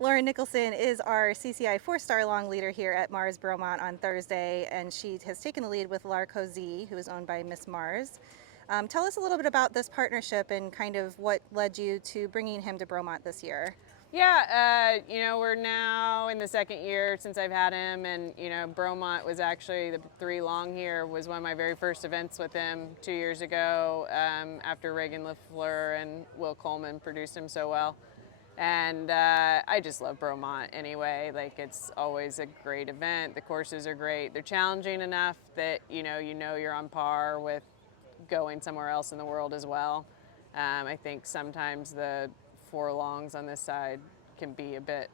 Lauren Nicholson is our CCI 4-star long leader here at MARS Bromont on Thursday, and she has taken the lead with Larcot Z, who is owned by Miss Mars. Tell us a little bit about this partnership and kind of what led you to bringing him to Bromont this year. Yeah, we're now in the second year since I've had him, and Bromont was actually the 3 long here was one of my very first events with him 2 years ago, after Reagan LaFleur and Will Coleman produced him so well. And I just love Bromont anyway. Like, it's always a great event. The courses are great. They're challenging enough that you're on par with going somewhere else in the world as well. I think sometimes the 4 longs on this side can be a bit,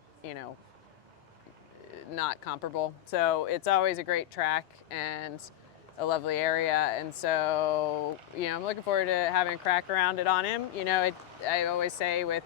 not comparable. So it's always a great track and a lovely area. And so, I'm looking forward to having a crack around it on him. I always say with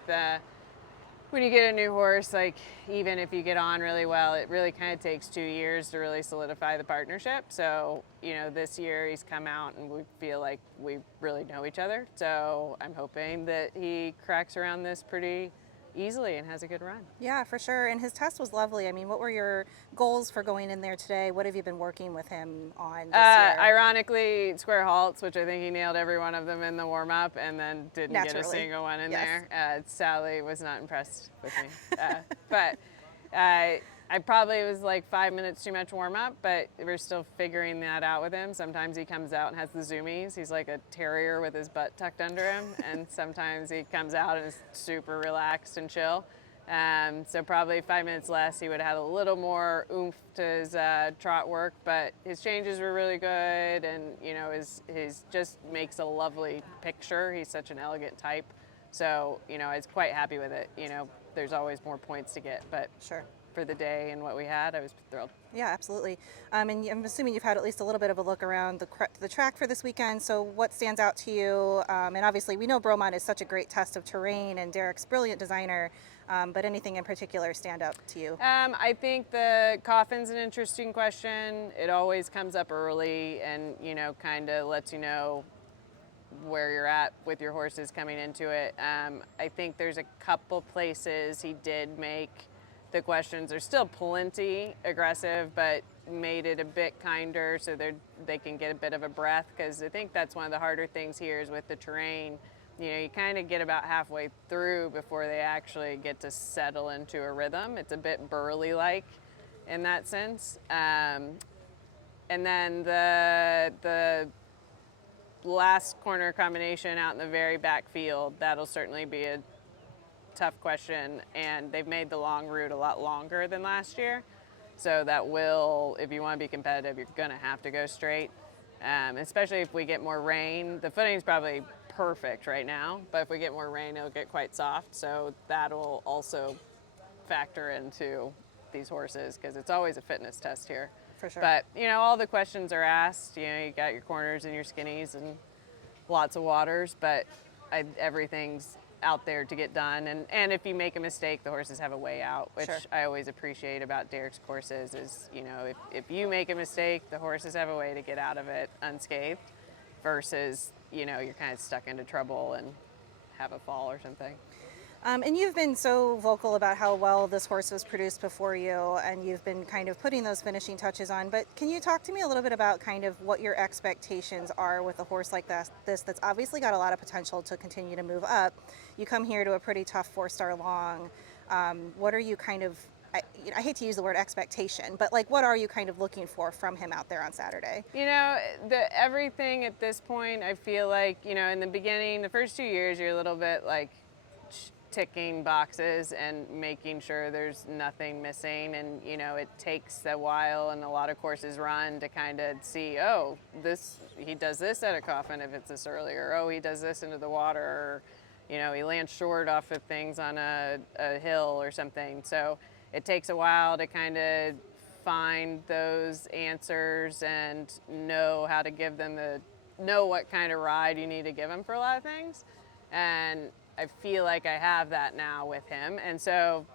when you get a new horse, like, even if you get on really well, it really kind of takes 2 years to really solidify the partnership. So, this year he's come out and we feel like we really know each other. So I'm hoping that he cracks around this pretty easily and has a good run. Yeah, for sure. And his test was lovely. I mean, what were your goals for going in there today? What have you been working with him on this year? Ironically, square halts, which I think he nailed every one of them in the warm-up and then didn't get a Naturally. single one in Yes. there. Sally was not impressed with me. But I probably was like 5 minutes too much warm-up, but we're still figuring that out with him. Sometimes he comes out and has the zoomies. He's like a terrier with his butt tucked under him. And sometimes he comes out and is super relaxed and chill. So probably 5 minutes less, he would have had a little more oomph to his trot work, but his changes were really good, and his just makes a lovely picture. He's such an elegant type, so I was quite happy with it. There's always more points to get, but Sure. for the day and what we had, I was thrilled. Yeah, absolutely. And I'm assuming you've had at least a little bit of a look around the track for this weekend. So what stands out to you? And obviously we know Bromont is such a great test of terrain and Derek's brilliant designer, but anything in particular stand out to you? I think the coffin's an interesting question. It always comes up early and, kind of lets you know where you're at with your horses coming into it. I think there's a couple places he did make the questions are still plenty aggressive, but made it a bit kinder so they can get a bit of a breath, because I think that's one of the harder things here is with the terrain. You kind of get about halfway through before they actually get to settle into a rhythm. It's a bit burly-like in that sense. And then the last corner combination out in the very back field, that'll certainly be a tough question, and they've made the long route a lot longer than last year, so that will, if you want to be competitive, you're going to have to go straight, especially if we get more rain. The footing's probably perfect right now, but if we get more rain, it'll get quite soft, so that'll also factor into these horses, because it's always a fitness test here. For sure. But all the questions are asked. You got your corners and your skinnies and lots of waters, but everything's out there to get done, and if you make a mistake, the horses have a way out, which Sure. I always appreciate about Derek's courses is, if you make a mistake, the horses have a way to get out of it unscathed, versus you're kind of stuck into trouble and have a fall or something. And you've been so vocal about how well this horse was produced before you, and you've been kind of putting those finishing touches on. But can you talk to me a little bit about kind of what your expectations are with a horse like this that's obviously got a lot of potential to continue to move up? You come here to a pretty tough 4-star long. What are you kind of, I hate to use the word expectation, but like, what are you kind of looking for from him out there on Saturday? Everything at this point, I feel like, in the beginning, the first 2 years, you're a little bit like ticking boxes and making sure there's nothing missing, and it takes a while, and a lot of courses run to kind of see, oh, he does this at a coffin if it's this early, or oh, he does this into the water, or he lands short off of things on a hill or something. So it takes a while to kind of find those answers and know how to give them know what kind of ride you need to give them for a lot of things. And I feel like I have that now with him. And so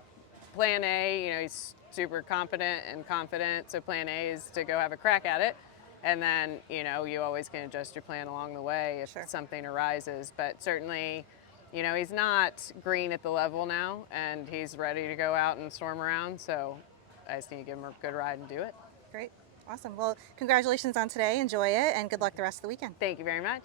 plan A, he's super competent and confident, so plan A is to go have a crack at it. And then, you always can adjust your plan along the way if Sure. something arises. But certainly you know, he's not green at the level now, and he's ready to go out and storm around. So I just need to give him a good ride and do it. Great. Awesome. Well, congratulations on today. Enjoy it and good luck the rest of the weekend. Thank you very much.